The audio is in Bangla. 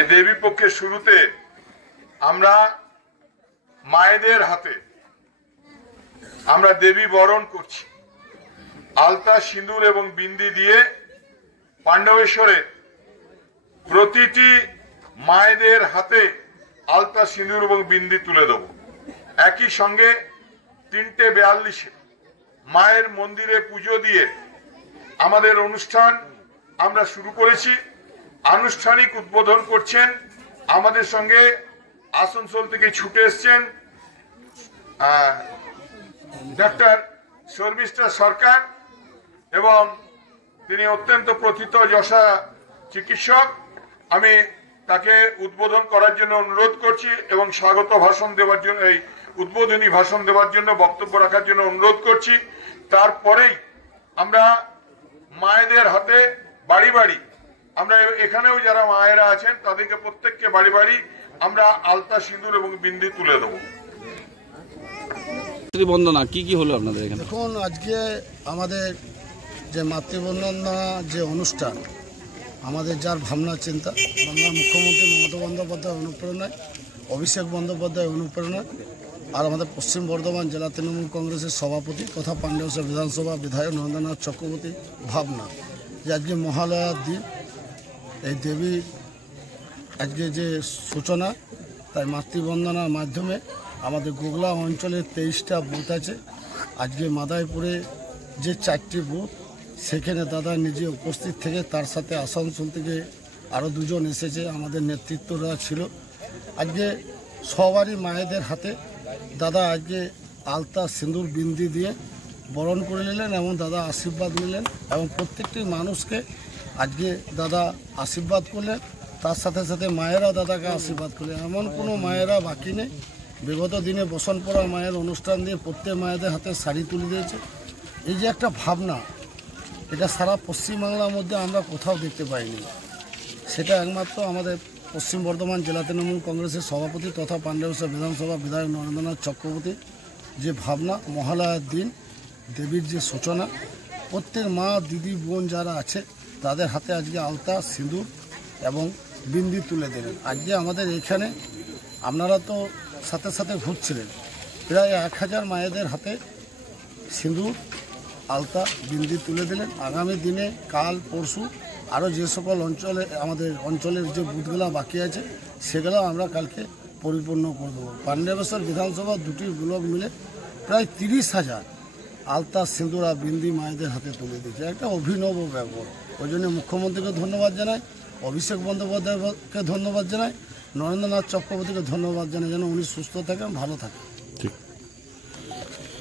এই দেবী পক্ষের শুরুতে আমরা মায়েদের হাতে আমরা দেবী বরণ করছি। আলতা, সিঁদুর এবং বিন্দি দিয়ে পাণ্ডবেশ্বরের প্রতিটি মায়েদের হাতে আলতা, সিঁদুর এবং বিন্দি তুলে দেব। একই সঙ্গে 3:42 মায়ের মন্দিরে পুজো দিয়ে আমাদের অনুষ্ঠান আমরা শুরু করেছি। আনুষ্ঠানিক উদ্বোধন করছেন আমাদের সঙ্গে আসানসোল থেকে ছুটে এসছেন ডক্টর শর্মিষ্ঠা সরকার, এবং তিনি অত্যন্ত প্রথিত যশা চিকিৎসক। আমি তাকে উদ্বোধন করার জন্য অনুরোধ করছি এবং স্বাগত ভাষণ দেওয়ার জন্য, এই উদ্বোধনী ভাষণ দেওয়ার জন্য, বক্তব্য রাখার জন্য অনুরোধ করছি। তারপরেই আমরা মায়েদের হাতে বাড়ি বাড়ি, আমরা এখানেও যারা মায়েরা আছেন তাদেরকে প্রত্যেককে বাড়ি বাড়ি আমরা আলতা, সিঁদুর এবং বিন্দি তুলে দেবো। মাতৃবন্দনা কি কি হলো আপনাদের এখানে? এখন আজকে আমাদের যে মাতৃবন্দনা যে অনুষ্ঠান, আমাদের যার ভাবনা চিন্তা, বাংলার মুখ্যমন্ত্রী মমতা বন্দ্যোপাধ্যায় অনুপ্রেরণায়, অভিষেক বন্দ্যোপাধ্যায় অনুপ্রেরণায়, আর আমাদের পশ্চিম বর্ধমান জেলা তৃণমূল কংগ্রেসের সভাপতি তথা পাণ্ডবেশ্বর বিধানসভা বিধায়ক নরেন্দ্রনাথ চক্রবর্তী ভাবনা যে আজকে মহালয়ার দিন এই দেবীর আজকে যে সূচনা, তাই মাতৃবন্দনার মাধ্যমে আমাদের গোগলা অঞ্চলের 23টা বুথ আছে। আজকে মাদাইপুরে যে 4টি বুথ, সেখানে দাদা নিজে উপস্থিত থেকে, তার সাথে আসানসোল থেকে আরও 2 জন এসেছে, আমাদের নেতৃত্বরা ছিল। আজকে সবারই মায়েদের হাতে দাদা আজকে আলতা, সিঁদুর, বিন্দি দিয়ে বরণ করে নিলেন এবং দাদা আশীর্বাদ নিলেন এবং প্রত্যেকটি মানুষকে আজকে দাদা আশীর্বাদ করলেন। তার সাথে সাথে মায়েরা দাদাকে আশীর্বাদ করলেন। এমন কোনো মায়েরা বাকি নেই। বিগত দিনে বসনপড়া মায়ের অনুষ্ঠান দিয়ে প্রত্যেক মায়েদের হাতে শাড়ি তুলে দিয়েছে। এই যে একটা ভাবনা, এটা সারা পশ্চিমবাংলার মধ্যে আমরা কোথাও দেখতে পাইনি। সেটা একমাত্র আমাদের পশ্চিম বর্ধমান জেলা তৃণমূল কংগ্রেসের সভাপতি তথা পাণ্ডবেশ্বর বিধানসভা বিধায়ক নরেন্দ্রনাথ চক্রবর্তী যে ভাবনা, মহালয়ার দিন দেবীর যে সূচনা, প্রত্যেক মা, দিদি, বোন যারা আছে তাদের হাতে আজকে আলতা, সিঁদুর এবং বিন্দি তুলে দিলেন। আজকে আমাদের এখানে আপনারা তো সাথে সাথে ঘুরছিলেন, প্রায় 1000 মায়েদের হাতে সিঁদুর, আলতা, বিন্দি তুলে দিলেন। আগামী দিনে কাল পরশু আরও যে সকল অঞ্চলে আমাদের অঞ্চলের যে বুথগুলো বাকি আছে সেগুলো আমরা কালকে পরিপূর্ণ করে দেবো। পাণ্ডবেশ্বর বিধানসভা 2টি ব্লক মিলে প্রায় 30,000 আলতা, সিঁদুর আর বিন্দি মায়েদের হাতে তুলে দিয়েছে। একটা অভিনব ব্যাপার। ওই জন্য মুখ্যমন্ত্রীকে ধন্যবাদ জানাই, অভিষেক বন্দ্যোপাধ্যায়কে ধন্যবাদ জানাই, নরেন্দ্রনাথ চক্রবর্তীকে ধন্যবাদ জানাই, যেন উনি সুস্থ থাকেন, ভালো থাকেন।